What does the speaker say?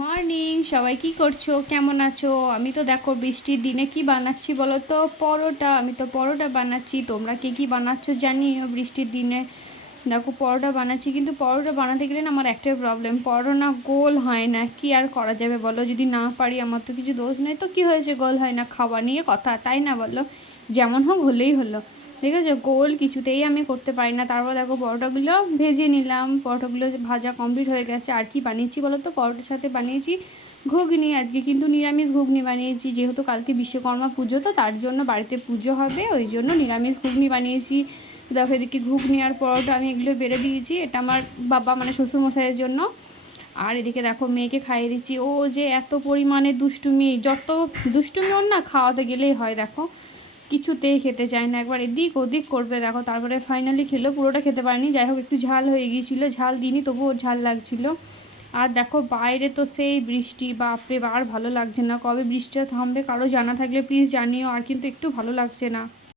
Morning সবাই, কি করছো, কেমন আছো? আমি তো দেখো বৃষ্টির দিনে কি বানাচ্ছি বলো তো, পরোটা। আমি তো পরোটা বানাচ্ছি, তোমরা কে কী বানাচ্ছো জানিও বৃষ্টির দিনে। দেখো পরোটা বানাচ্ছি, কিন্তু পরোটা বানাতে গেলে না আমার একটাই প্রবলেম, পরোটা না গোল হয় না। কি আর করা যাবে বলো, যদি না পারি আমার তো কিছু দোষ নেই, তো কি হয়েছে, গোল হয় না, খাওয়া নিয়ে কথা, তাই না বলো? যেমন হোক হলেই হলো। ঠিক আছে, গোল কিছুতেই আমি করতে পারি না। তারপর দেখো পরোটাগুলো ভেজে নিলাম, পরোটাগুলো ভাজা কমপ্লিট হয়ে গেছে। আর কি বানিয়েছি বলো তো, পরোটার সাথে বানিয়েছি ঘুগনি। আজকে কিন্তু নিরামিষ ঘুগনি বানিয়েছি, যেহেতু কালকে বিশ্বকর্মা পুজো, তো তার জন্য বাড়িতে পুজো হবে, ওই জন্য নিরামিষ ঘুগনি বানিয়েছি। দেখো এদিকে ঘুগনি আর পরোটা আমি এগুলো বেড়ে দিয়েছি, এটা আমার বাবা মানে শ্বশুরমশাইয়ের জন্য। আর এদিকে দেখো মেয়েকে খাইয়ে দিচ্ছি। ও যে এত পরিমাণে দুষ্টুমি, যত দুষ্টুমি ওর না খাওয়াতে গেলেই হয়, দেখো কিছুতেই খেতে চায় না, একবার এদিক ওদিক করবে। দেখো তারপরে ফাইনালি খেলো, পুরোটা খেতে পারেনি, যাই হোক একটু ঝাল হয়ে গিয়েছিলো, ঝাল দিইনি তবুও ঝাল লাগছিলো। আর দেখো বাইরে তো সেই বৃষ্টি, বাপরে, আর ভালো লাগছে না। কবে বৃষ্টিটা থামবে কারো জানা থাকলে প্লিজ জানিও। আর কিন্তু একটু ভালো লাগছে না।